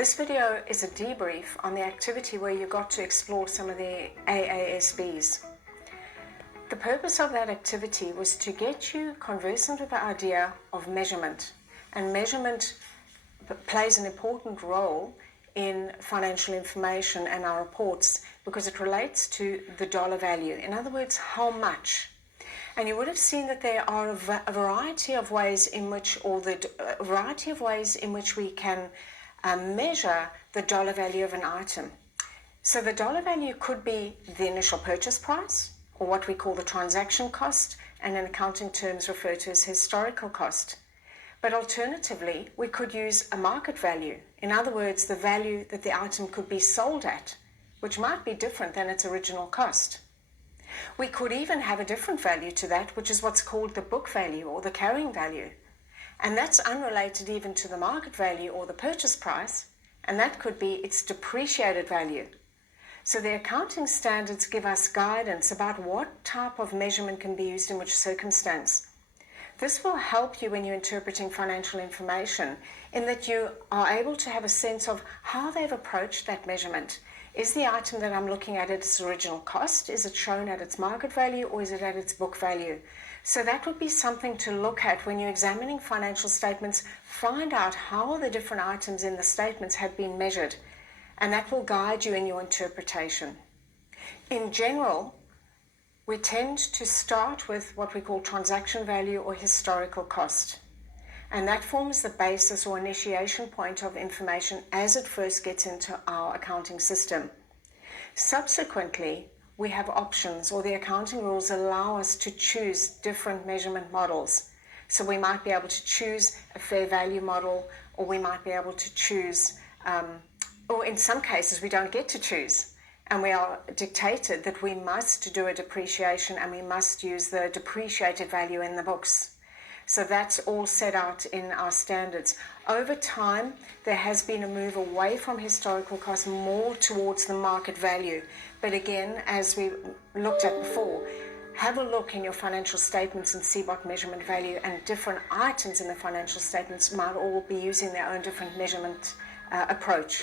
This video is a debrief on the activity where you got to explore some of the AASBs. The purpose of that activity was to get you conversant with the idea of measurement, and measurement plays an important role in financial information and our reports because it relates to the dollar value. In other words, how much. And you would have seen that there are a variety of ways in which, we can measure the dollar value of an item. So the dollar value could be the initial purchase price, or what we call the transaction cost, and in accounting terms referred to as historical cost. But alternatively, we could use a market value. In other words, the value that the item could be sold at, which might be different than its original cost. We could even have a different value to that, which is what's called the book value or the carrying value. And that's unrelated even to the market value or the purchase price, and that could be its depreciated value. So the accounting standards give us guidance about what type of measurement can be used in which circumstance. This will help you when you're interpreting financial information in that you are able to have a sense of how they've approached that measurement. Is the item that I'm looking at its original cost? Is it shown at its market value, or is it at its book value? So that would be something to look at when you're examining financial statements. Find out how the different items in the statements have been measured, and that will guide you in your interpretation. In general, we tend to start with what we call transaction value or historical cost. And that forms the basis or initiation point of information as it first gets into our accounting system. Subsequently, we have options, or the accounting rules allow us to choose different measurement models. So we might be able to choose a fair value model, or we might be able to choose, or in some cases we don't get to choose. And we are dictated that we must do a depreciation and we must use the depreciated value in the books. So that's all set out in our standards. Over time, there has been a move away from historical cost more towards the market value. But again, as we looked at before, have a look in your financial statements and see what measurement value and different items in the financial statements might all be using their own different measurement approach.